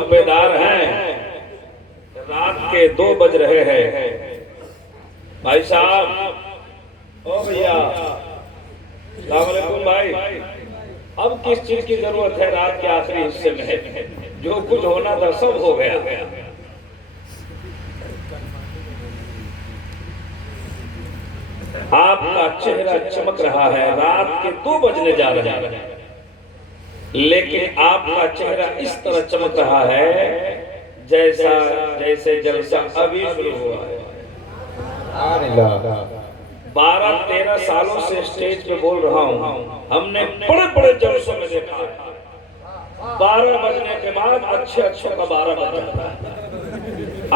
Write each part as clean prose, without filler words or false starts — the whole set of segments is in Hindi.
लोग बेदार हैं, रात के 2 बज रहे हैं। भाई साहब, ओ भैया, अस्सलाम वालेकुम भाई। अब किस चीज की जरूरत है? रात के आखिरी हिस्से में जो कुछ होना था सब हो गया। आपका चेहरा चमक रहा है, रात के 2 बजने जा रहे हैं, लेकिन आपका चेहरा इस तरह चमक रहा है जैसे जलसा अभी शुरू हुआ है। 12-13 सालों से स्टेज पे बोल रहा हूँ, हमने बड़े बड़े जलसों में देखा है 12 बजने के बाद अच्छे का 12 बज जाता है,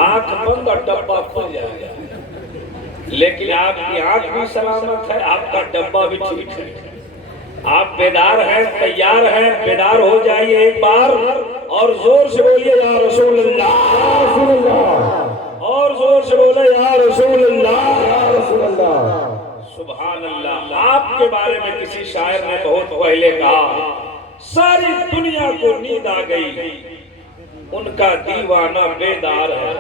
आंख बंद और डब्बा खुल जाएगा। लेकिन आपकी आंख भी सलामत है, आपका डब्बा भी ठीक है। आप बेदार हैं, तैयार हैं, बेदार हो जाइए एक बार और जोर से बोलिए या रसूल अल्लाह, और जोर से बोले या रसूल अल्लाह, सुभान अल्लाह। आपके बारे में किसी शायर ने बहुत पहले कहा, सारी दुनिया को नींद आ गई, उनका दीवाना बेदार है।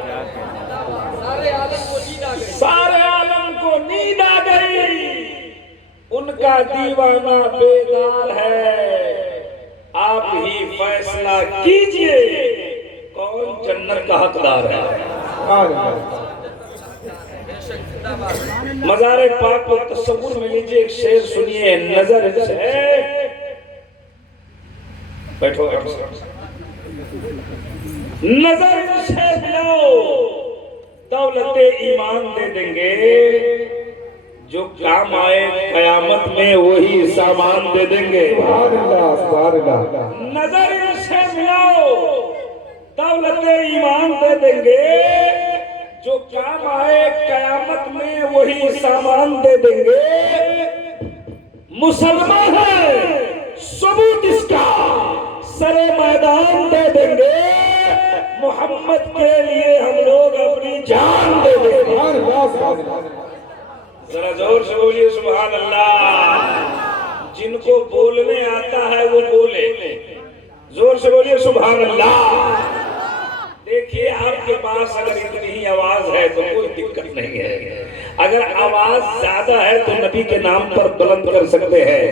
सारे आलम को नींद आ गई, उनका दीवाना बेदार है। आप ही फैसला कीजिए कौन जन्नत का हकदार है। मज़ारे पाक को तसव्वुर में लीजिए, एक शेर सुनिए, नजर से बैठो, नजर से लो दौलते ईमान दे देंगे, जो काम आए कयामत में वही सामान दे देंगे। नजर से मिलाओ दौलते ईमान दे देंगे, जो काम आए कयामत में वही सामान दे देंगे। मुसलमान है सबूत इसका, सरे मैदान दे देंगे, मोहम्मद के लिए हम लोग अपनी जान दे देंगे। जरा जोर से बोलिए सुभान अल्लाह। जिनको बोलने आता है वो बोले, जोर से बोलिए सुभान अल्लाह। देखिए, आपके पास अगर इतनी ही आवाज है तो कोई दिक्कत नहीं है, अगर आवाज ज्यादा है तो नबी के नाम पर बुलंद कर सकते हैं।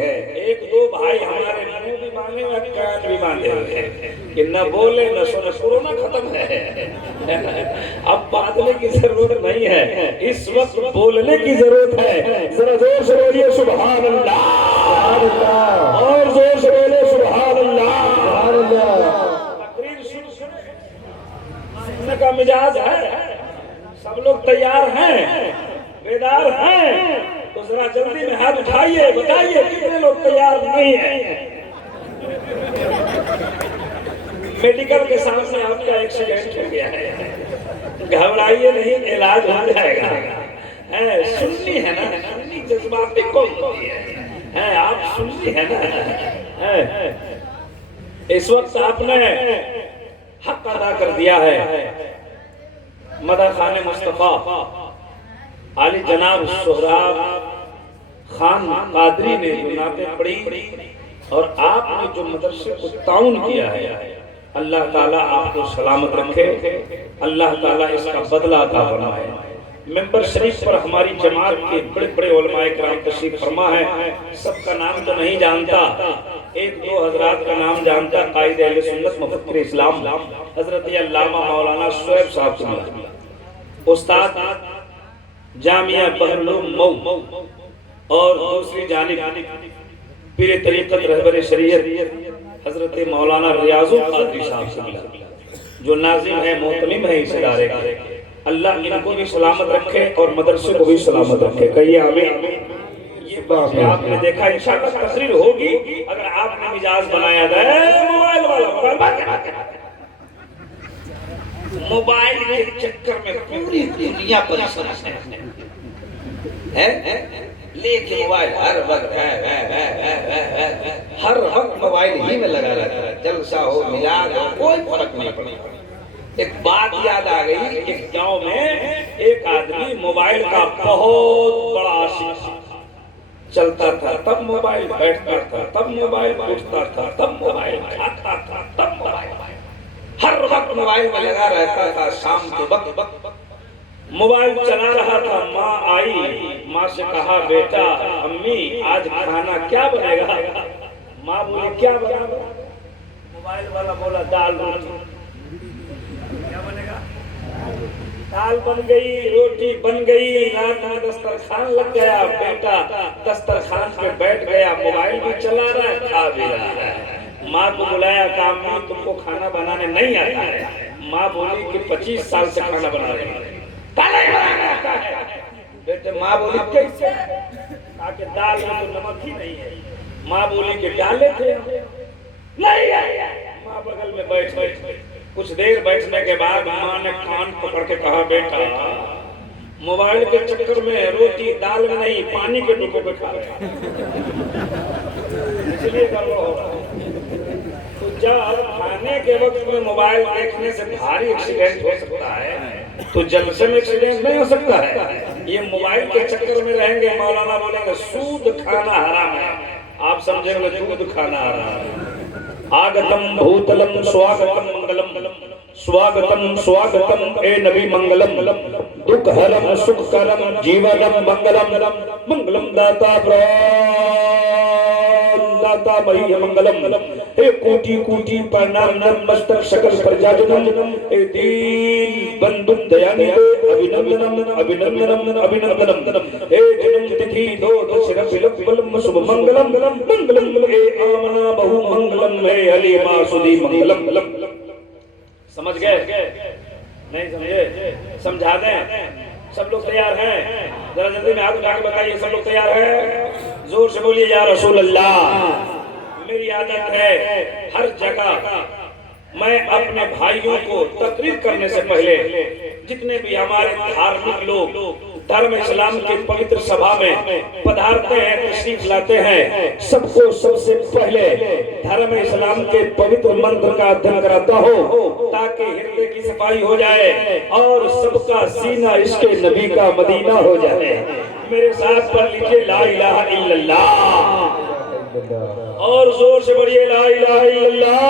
1-2 भाई हमारे मुंह भी बांधे हुए, कान भी बांधे हुए हैं कि न बोले न सुने, कोरोना खत्म है, अब बांधने की जरूरत नहीं है, इस वक्त बोलने की जरूरत है। जरा जोर से बोलिए सुभान अल्लाह, और जोर से बोले सुभान अल्लाह। तकरीर सुनने का मिजाज है, सब लोग तैयार हैं, बेदार हैं, तो जरा जल्दी में हाथ उठाइए, बताइए कितने लोग तैयार नहीं हैं। मेडिकल के सामने आपका एक्सीडेंट हो गया है, घबराइए नहीं, इलाज हो जाएगा। सुन्नी है ना, सुन्नी जज्बाती कौन होती है, आप सुन्नी है ना। इस वक्त आपने हक अदा कर दिया है। मदा खान मुस्तफा आली जनाब सोहराब खान कादरी ने जो नाते पढ़ी और आपने जो मदरसे को ताउन किया है, अल्लाह ताला आपको सलामत रखे, अल्लाह ताला इसका बदला अता फरमाए। मेंबर शरीफ पर हमारी जमात के बड़े बड़े उलमाए किराम तशरीफ फरमा है, सबका नाम तो नहीं जानता, 1-2 हजरात का नाम जानता। कायद अहले सुन्नत मुफक्किर इस्लाम हजरत अल्लामा मौलाना शुएब साहब से, उस्ताद जामिया बहरलूम मऊ, और दूसरी जानिब पीर तरीक़त रहबर शरीयत हजरत मौलाना रियाजुल कादरी साहब से मिला, जो नाज़िम है, मोहतमिम है इस इदारे का। अल्लाह इनको भी सलामत रखे और मदरसे को भी सलामत रखे, कहिए आमीन। ये बात आपने देखा, इंशाअल्लाह तकरीर होगी अगर आपने मिजाज बनाया है। मोबाइल वाला मोबाइल के चक्कर में पूरी दुनिया परेशान है, लेकिन मोबाइल हर वक्त हर वक्त मोबाइल ही में लगा रहता है, जलसा हो मिलाद हो कोई फर्क नहीं पड़ता। एक बात याद आ गई, एक गांव में एक आदमी मोबाइल का बहुत बड़ा आशिक चलता था, तब मोबाइल बैठता था, तब मोबाइल उठता था, तब मोबाइल खाता था, तब मोबाइल हर वक्त मोबाइल में लगा रहता था। शाम के वक्त मोबाइल चला रहा था, माँ आई, माँ से कहा बेटा अम्मी आज खाना क्या बनेगा? माँ बोली क्या बनेगा? मोबाइल वाला बोला दाल रोटी। क्या बनेगा? दाल बन गई, रोटी बन गई, रात में दस्तरखान लग गया। बेटा दस्तरखान पे बैठ गया, मोबाइल भी चला रहा है, खा भी रहा है। माँ को बुलाया, कहा माँ तुमको खाना बनाने नहीं आता है? माँ बोली कि 25 साल से खाना बना रही है। बेटे माँ बोली कैसे? ताकि दाल में तो नमक ही नहीं है। माँ बोली कि डाले थे नहीं है। माँ बगल में बैठ गई। कुछ देर बैठने के बाद माँ ने कान पकड़ के कहा बेटा मोबाइल के चक्कर में रोटी दाल में नहीं पानी के डुबो पे खा रहे हैं, इसलिए गड़बड़ हो रहा है। तो जब खाने के वक्त में मोबाइल देखने से भारी एक्सीडेंट हो सकता है तो जलसे में एक्सीडेंट नहीं हो सकता है। ये मोबाइल के चक्कर में रहेंगे, मौलाना बोलेंगे सूद खाना हराम है, आप समझेंगे दूध खाना हराम है। आगतम भूतलम स्वागतम मंगलम, स्वागतम स्वागतम ए नबी मंगलम, दुख हरम सुख करम जीवनम मंगलम, मंगलम दाता दाता मही मंगलम, हे कोटि कोटि प्रणाम नमस्तक सकल प्रजाजनम, हे दीन बंधु दयानिधे अभिनंदनम अभिनंदनम अभिनंदनम, हे जन्म तिथि दो दशरथ विलंबलम शुभ मंगलम मंगलम, हे आमना बहु मंगलम, हे हलीमा सुधी मंगलम। समझ गए? नहीं समझे? समझा दें? सब लोग तैयार हैं? जरा जल्दी में हाथ उठा के बताइए सब लोग तैयार हैं? जोर से बोलिए या रसूल अल्लाह। मेरी आदत है हर जगह मैं अपने भाइयों को तकरीर करने से पहले जितने भी हमारे धार्मिक लोग धर्म इस्लाम की पवित्र सभा में पधारते हैं, तशरीफ लाते हैं, सबको सबसे पहले धर्म इस्लाम के पवित्र मंत्र का अध्ययन कराता हूँ ताकि हृदय की सफाई हो जाए और सबका सीना इसके नबी का मदीना हो जाए। मेरे साथ पढ़ लीजिए ला इलाहा इल्लल्लाह, और जोर से पढ़िए ला इलाहा इल्लल्लाह।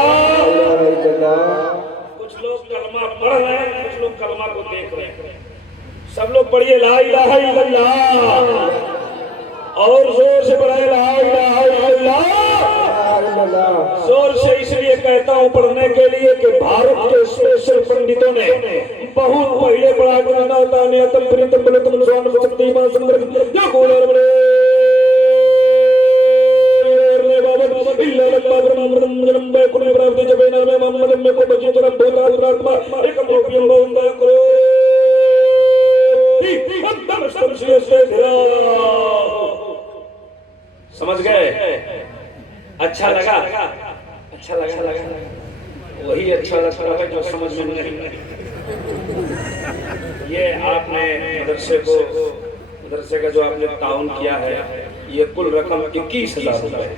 कुछ लोग कलमा पढ़ रहे हैं, कुछ लोग कलमा को देख रहे हैं। सब लोग पढ़िए ला इलाहा इल्लल्लाह, और जोर से पढ़िए ला इलाहा इल्लल्लाह। जोर से इसलिए कहता हूँ पढ़ने के लिए कि भारत के स्पेशल पंडितों ने बहुत पहले पढ़ा गुरुनाथम प्रीतम बलतम स्वान शक्ति मां सुंदर या गोले बड़े समझ गए? अच्छा लगा? अच्छा लगा? वही अच्छा लगता है जो समझ में नहीं। ये आपने मदरसे का जो आपने ताउन किया है, ये कुल रकम 21,000 रुपए।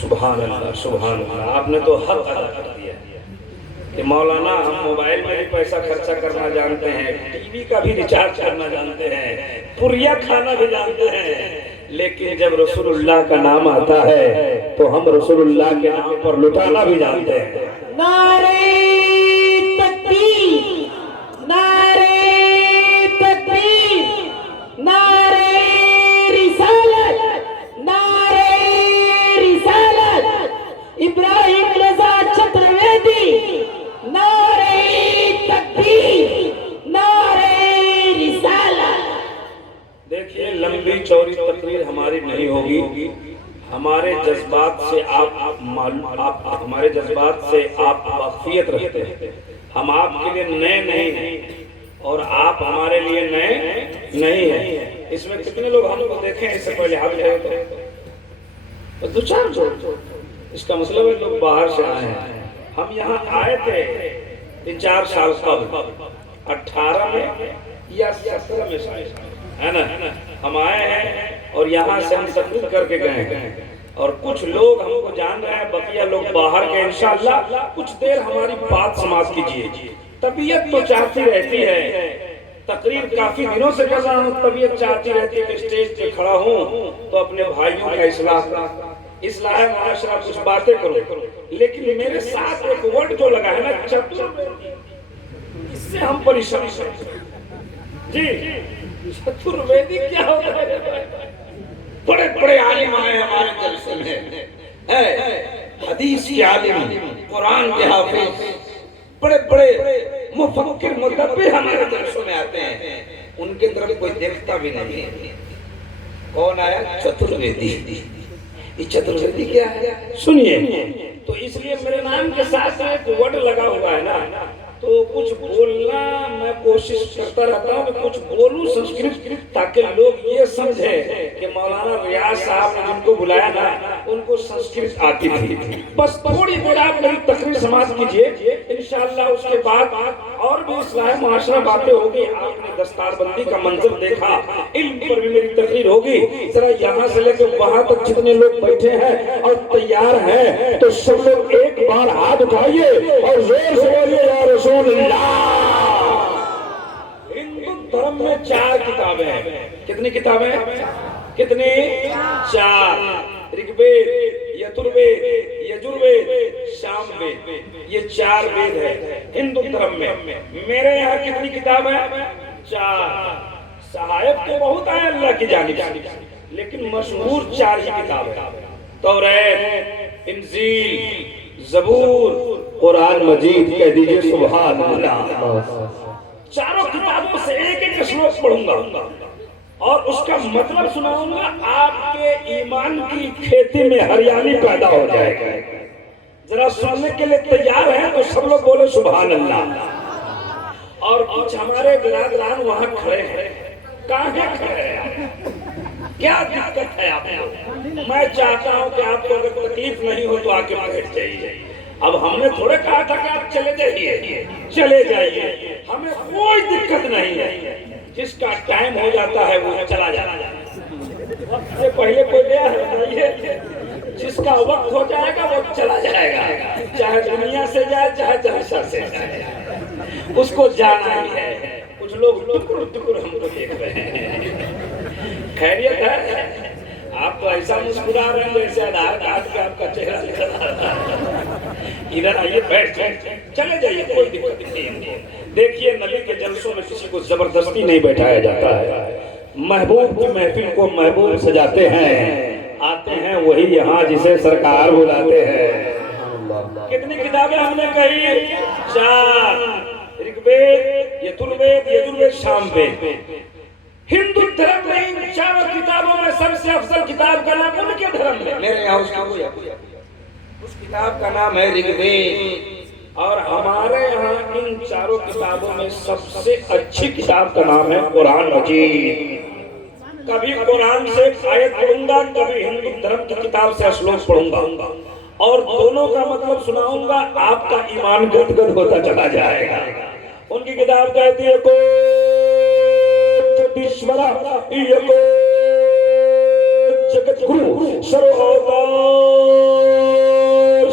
सुभान अल्लाह सुभान अल्लाह, आपने तो हक अदा कर दिया कि मौलाना हम मोबाइल में भी पैसा खर्चा करना जानते हैं, टीवी का भी रिचार्ज करना जानते हैं, पुरिया खाना भी जानते हैं, लेकिन जब रसूलुल्लाह का नाम आता है तो हम रसूलुल्लाह के नाम पर लुटाना भी जानते हैं। नारे तकबीर, नारे तकबीर, नारे रिसालत, नारे रिसालत, इब्राहिम रजा चतुर्वेदी, नारे तकबीर, नारे रिसालत। देखिए लंबी चौड़ी तकरीर हमारी नहीं होगी, हमारे जज्बात से आप हमारे जज्बात से आप वाकफियत रखते हैं। हम आपके लिए नए नहीं हैं और आप हमारे लिए नए नहीं हैं। इसमें कितने लोग हमको देखें इससे पहले हाथ उठाए तो 2-4 लोग, इसका मतलब है लोग बाहर से आए हैं। हम यहाँ आए थे 3-4 साल कब, 18 में या 17 में शायद, है ना? हम आए हैं और यहाँ से हम तकरीर करके गए हैं और कुछ लोग हमको जान रहे हैं, बकिया लोग बाहर के। इंशाअल्लाह कुछ देर हमारी बात समाप्त कीजिए। तबीयत तो चाहती रहती है, तकरीर काफी दिनों से कर रहा हूँ, तबीयत चाहती रहती है कि स्टेज पे खड़ा हूँ तो अपने भाइयों का इस्लाह इस्लाह माशरा कुछ बातें करो, लेकिन मेरे साथ एक वर्ड जो लगा है ना चतुर्वेदी, इससे हम परेशान हैं जी। चतुर्वेदी क्या होता है? बड़े बड़े आलिम आए हमारे जलसे में, हदीस के आलिम, कुरान के हाफिज, बड़े बड़े मुफक्किर मुदब्बिर हमारे जलसों में आते हैं, उनके तरफ कोई देखता भी नहीं है। कौन आया? चतुर्वेदी। ये चतुर्वेदी क्या है? सुनिए। तो इसलिए मेरे नाम के साथ एक वर्ड लगा हुआ है ना, तो कुछ बोलना मैं कोशिश करता रहता हूँ कि कुछ बोलूं संस्कृत, ताकि लोग ये समझे कि मौलाना रियाज साहब ने जिनको बुलाया ना उनको संस्कृत आती थी। बस थोड़ी देर आप मेरी तकरीर समाप्त कीजिए, इंशाअल्लाह उसके बाद और भी इस्लाह माशरा बातें होगी। आपने दस्तारबंदी का मंजर देखा, इल्म पर भी मेरी तकरीर होगी। जरा यहाँ से लेकर वहां तक जितने लोग बैठे हैं और तैयार हैं, तो सब लोग एक बार हाथ उठाइए और जोर से बोलिए या रसूलुल्लाह। हिंदू धर्म में 4 किताबें हैं। कितनी किताबें? कितनी? 4। ऋग्वेद, यजुर्वेद, सामवेद, ये 4 वेद है हिंदू धर्म में। मेरे यहाँ कितनी किताब है? 4। सहायक तो बहुत है अल्लाह की जानिब से, लेकिन मशहूर 4 ही किताब है। तौरात, इंजील, ज़बूर, कुरान मजीद। कह दीजिए सुभान अल्लाह। चारों किताबों से एक एक श्लोक पढ़ूंगा और उसका मतलब सुनाऊंगा। आपके ईमान की खेती में हरियाली पैदा हो जाएगी। जरा सुनने के लिए तैयार हैं तो सब लोग बोले सुभान अल्लाह। और कुछ हमारे बिरादरान वहां खड़े हैं। कहाँ खड़े हैं? क्या दिक्कत है आपको? मैं चाहता हूं कि आपको अगर तकलीफ नहीं हो तो आके बैठ जाइए। अब हमने थोड़े कहा था कि आप चले जाइए, चले जाइए, हमें कोई दिक्कत नहीं है। जिसका टाइम हो जाता है वो चला जाता है। वक्त से पहले कोई गया है, जिसका वक्त हो जाएगा वो चला जाएगा, चाहे दुनिया से जाए चाहे जलसा से जाए, उसको जाना ही है। कुछ लोग टुकुर टुकुर हमको देख रहे हैं। खैरियत है? आप तो ऐसा मुस्कुरा रहे हैं जैसे आधार कार्ड पे आपका चेहरा लिखा है। इधर आइए, बैठ चले जाइए, कोई दिक्कत नहीं। देखिए, नबी के जलसों में किसी को जबरदस्ती नहीं बैठाया जाता है। महबूब की महफिल को महबूब सजाते हैं, आते हैं वही यहाँ जिसे सरकार बुलाते हैं। कितनी किताबें हमने कही? 4। ऋग्वेद, यजुर्वेद, सामवेद। हिंदू धर्म में इन 4 किताबों में सबसे अफजल किताब का नाम उनके धर्म में, मेरे यहाँ उस किताब का नाम है ऋग्वेद। और हमारे यहाँ इन 4 किताबों में सबसे अच्छी किताब का नाम है कुरान मजीद। कभी कुरान से आयत पढ़ूंगा, कभी हिंदू धर्म की किताब से श्लोक पढ़ूंगा और दोनों का मतलब सुनाऊंगा। आपका ईमान गदगद होता चला जाएगा। उनकी किताब कहती है को ईश्वरा जगत गुरु सर्वोपरि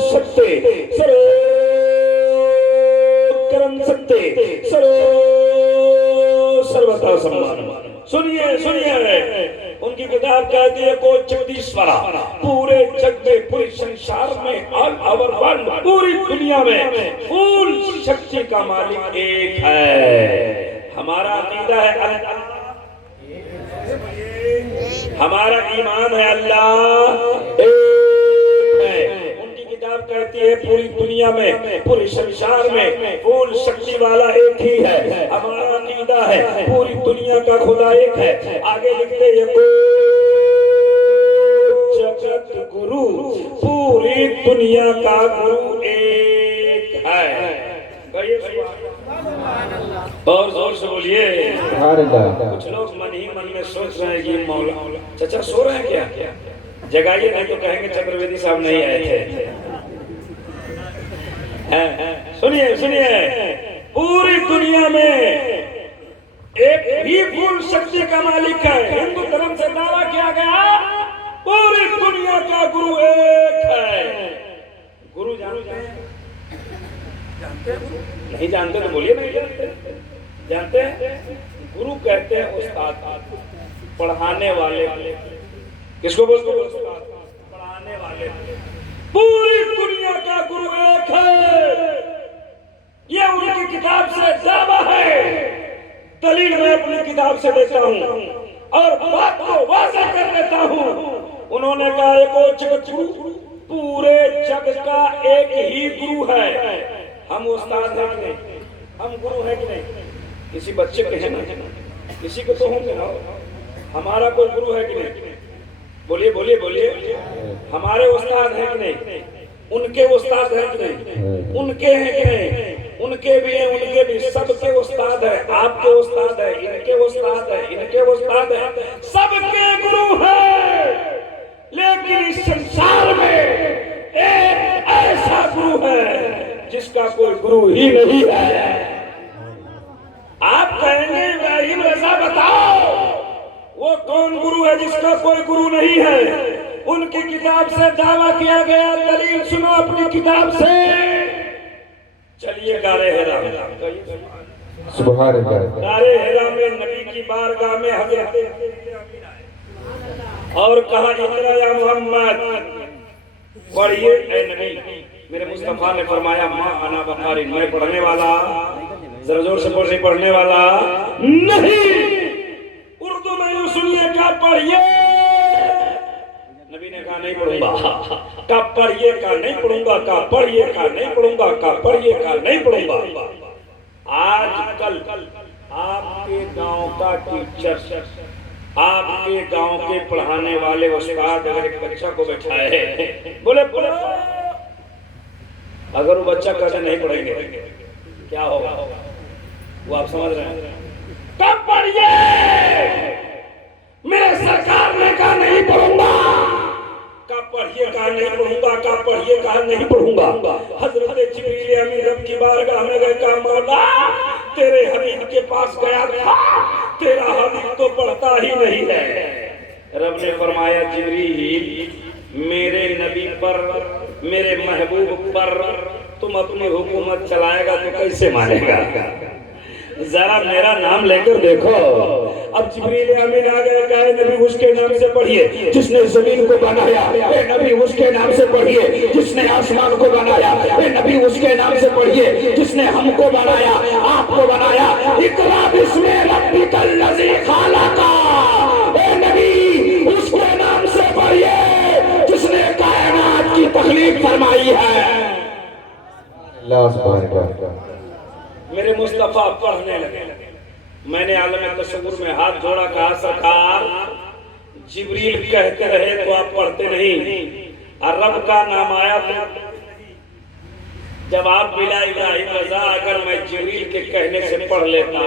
सत्य सत्य सर्वथा सम्मान। सुनिए सुनिए, उनकी किताब कहती है को जगदीश्वरा, पूरे जग में, पूरे संसार में, ऑल ओवर वर्ल्ड, पूरी दुनिया में फुल शक्ति का मालिक एक है। हमारा अकीदा है, हमारा ईमान है अल्लाह एक है। उनकी किताब कहती है पूरी दुनिया में, पूरे संसार में फुल शक्ति वाला एक ही है। हमारा अकीदा है पूरी दुनिया का खुदा एक है। आगे लिखते हैं जगत गुरु, पूरी दुनिया का गुरु एक है। और जोर से बोलिए। कुछ लोग मन ही मन में सोच रहे हैं कि मौला चाचा सो रहे हैं क्या? जगाइए, नहीं तो कहेंगे चतुर्वेदी साहब नहीं आए थे। सुनिए सुनिए, पूरी दुनिया में एक भी फुल शक्ति का मालिक है। हिंदू धर्म से दावा किया गया पूरी दुनिया का गुरु एक है। गुरु जानते हैं? नहीं जानते तो बोलिए नहीं जानते। जानते हैं? गुरु कहते हैं उस्ताद, पढ़ाने वाले। किसको बोलते हैं? उस्ताद, पढ़ाने पूरी दुनिया का गुरु एक है, ये उनकी किताब से दावा है। दलील मैं अपनी किताब से देता हूँ और बात को वाज़ेह कर देता हूँ। उन्होंने कहा एक और जगत गुरु, पूरे जग का एक ही गुरु है। हम उस्ताद हैं कि नहीं? हम गुरु हैं कि नहीं? किसी बच्चे के हैं ना, किसी को तो होंगे ना। हमारा कोई गुरु है कि नहीं? बोलिए बोलिए बोलिए। हमारे उस्ताद हैं कि नहीं? उनके उस्ताद हैं कि नहीं? उनके हैं कि नहीं? उनके भी हैं, उनके भी, सबके उस्ताद है। आपके उस्ताद है, इनके उस्ताद है, इनके उस्ताद है, सबके गुरु है। लेकिन इस संसार में एक ऐसा गुरु है जिसका कोई गुरु ही नहीं है। आप कहेंगे इब्राहिम रजा बताओ वो कौन गुरु है जिसका कोई गुरु नहीं है? उनकी किताब से दावा किया गया। दलील सुनो अपनी किताब से। चलिए गारे हिरा, सुभान अल्लाह। गारे हिरा में नबी की बारगाह में हजरत और कहा इकरा या मोहम्मद, पढ़िए ऐ नबी। मेरे मुस्तफा ने फरमाया माँ अना बखारी, मैं पढ़ने वाला, जरा जोर से पढ़ने, पढ़ने वाला नहीं। उर्दू में यूं सुनिए, क्या पढ़िए? नबी ने कहा नहीं पढ़ूंगा। का पढ़िए का नहीं पढ़ूंगा, का पढ़िए का नहीं पढ़ूंगा, का पढ़िए का नहीं पढ़ूंगा। आज कल आपके गांव का टीचर, आपके गांव के पढ़ाने वाले उस्ताद अगर एक बच्चा को बैठाए, बोले बोले, अगर वो बच्चा कहते नहीं पढ़ेंगे क्या होगा? वो आप समझ रहे हैं? कब पढ़िए? मेरे सरकार ने कहा नहीं पढ़ूंगा। का पढ़िए कहा नहीं पढ़ूंगा, का पढ़िए कहा नहीं पढ़ूंगा। हजरत जिब्रील अमीन रब की बारगाह में गए, कहा मौला तेरे हबीब के पास गया था, तेरा हबीब तो पढ़ता ही नहीं है। रब ने फरमाया जिब्रील मेरे नबी पर, मेरे महबूब पर तुम अपनी हुकूमत चलाएगा तो कैसे मानेगा? जरा मेरा नाम लेकर देखो। अब जिब्रील अमीन आ गए, कहे नबी उसके नाम से पढ़िए जिसने जमीन को बनाया, ए नबी उसके नाम से पढ़िए जिसने आसमान को बनाया, ए नबी उसके नाम से पढ़िए जिसने हमको बनाया, आपको बनाया। इकरा बिस्मि रब्बिकल लज़ी खलक़ा, ए नबी उसके नाम से पढ़िए जिसने कायनात की तख्लीक फरमाई है। अल्लाह सुभान अल्लाह। मेरे मुस्तफा पढ़ने लगे। मैंने आलम तसव्वुर में हाथ जोड़ा, कहा सरकार जिब्रील कहते रहे तो आप पढ़ते नहीं, और रब का नाम आया तो जवाब मिला इब्राहिम रजा, अगर मैं जिब्रील के कहने से पढ़ लेता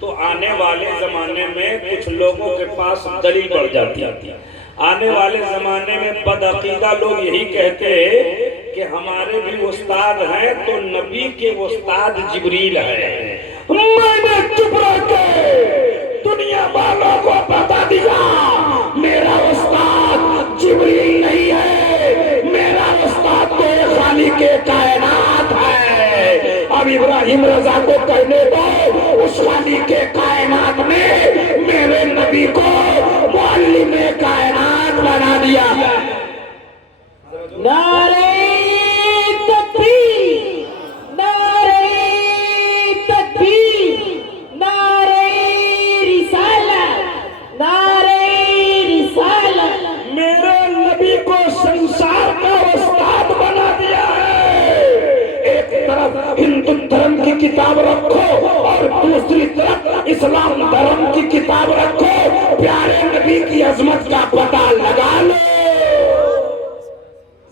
तो आने वाले जमाने में कुछ लोगों के पास दलील बढ़ जाती। आने वाले जमाने में बदअकीदा लोग यही कहते कि हमारे भी उस्ताद हैं तो नबी के उस्ताद जिब्रील है। मैंने चुप रखे दुनिया वालों को बता दिया मेरा उस्ताद जिब्रील नहीं है, मेरा उस्ताद तो खालिक़े कायनात है। अब इब्राहिम रजा को कहने दो, उस खालिक़े कायनात ने मेरे नबी को मुअल्लिमे कायनात बना दिया। नारे तकबीर, नारे तकबीर, नारे रिसालत, नारे रिसालत। मेरे नबी को संसार का उस्ताद बना दिया है। एक तरफ हिंदू धर्म की किताब रखो और दूसरी तरफ इस्लाम धर्म की किताब रखो, प्यारे नबी की अजमत का पता लगा लो।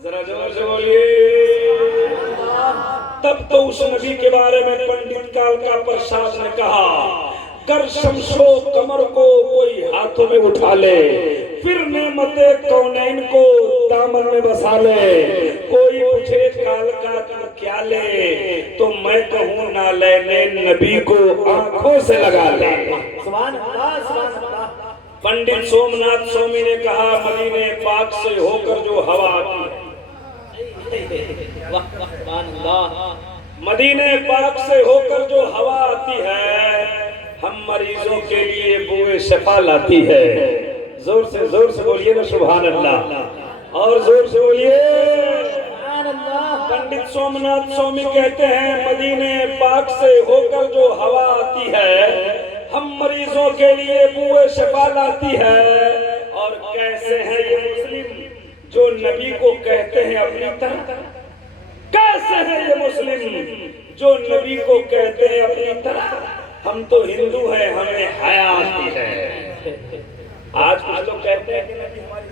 जरा जोर से बोलिए। तब तो उस नबी के बारे में पंडित काल का प्रसाद ने कहा, कर शमशो कमर को कोई हाथों में उठा ले, फिर नेमते कौनैन को दामन में बसा ले। कोई पूछे काल का तू क्या ले, तो मैं कहूँ ना लेने नबी को आंखों से लगा ले। सुभान अल्लाह, सुभान अल्लाह। पंडित सोमनाथ स्वामी ने कहा मदीने पाक से होकर जो हवा आती है, मदीने पाक से होकर जो हवा आती है, हम मरीजों के लिए बुए शफा लाती है। जोर से बोलिए ना सुभान अल्लाह। और जोर से बोलिए। सुभान अल्लाह। पंडित सोमनाथ स्वामी कहते हैं मदीने पाक से होकर जो हवा आती है हम मरीजों के लिए बुए शफा लाती है। और कैसे हैं ये मुस्लिम जो नबी को कहते हैं अपनी तरह, कैसे हैं ये मुस्लिम जो नबी को कहते हैं अपनी तरह। हम तो हिंदू हैं, हमें हया आती है। आज कुछ लोग कहते हैं कि नबी हमारी